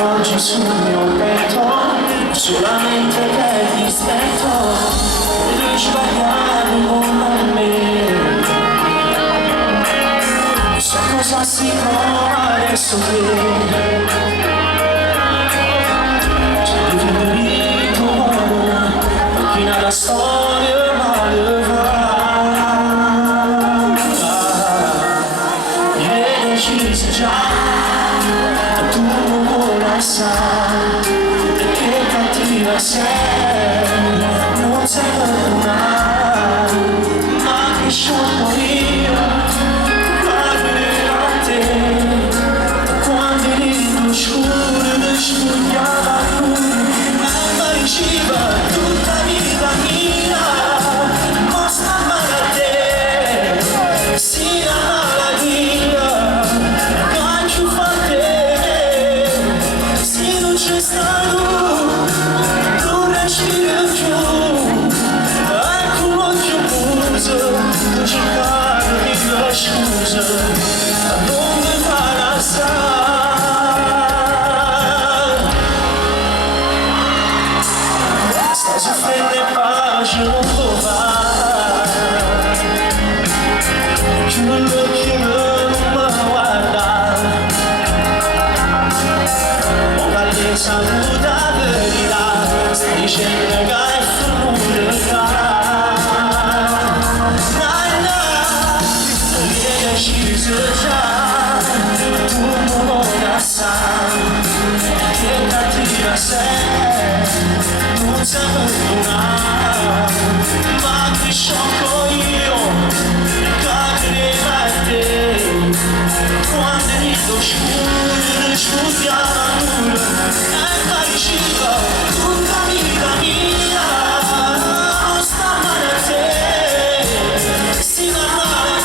oggi sul mio petto, solamente per rispetto, devi sbagliare con me. So cosa si prova adesso che c'è il ritorno, macchina la storia malevata. E decisi già, tu non lo sai, che cattiva sei, non sai perdonare, ma che sciocco io, guardare a te, quando eri scuro mi spugnava lui, ma diceva tutta vita mia, mostra male a te, si la malattia, faccio fa te, se non c'è stato, non respiro più, ecco un occhio chiuso, ho cercato di dar scusa, non mi fa lasciare. Sta soffrendo e pace non può fare, chiudo l'occhio non mi guarda, ho parlato saluta verità, sta dicendo che è finita. Deciso già, tu non lo sai, che cattiva sei, non sai perdonare, ma che sciocco io, cadere a te, quando eri scuro, spugnava nulla, e pareceva tutta vita mia, non sta male a te, si va male a te.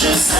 Just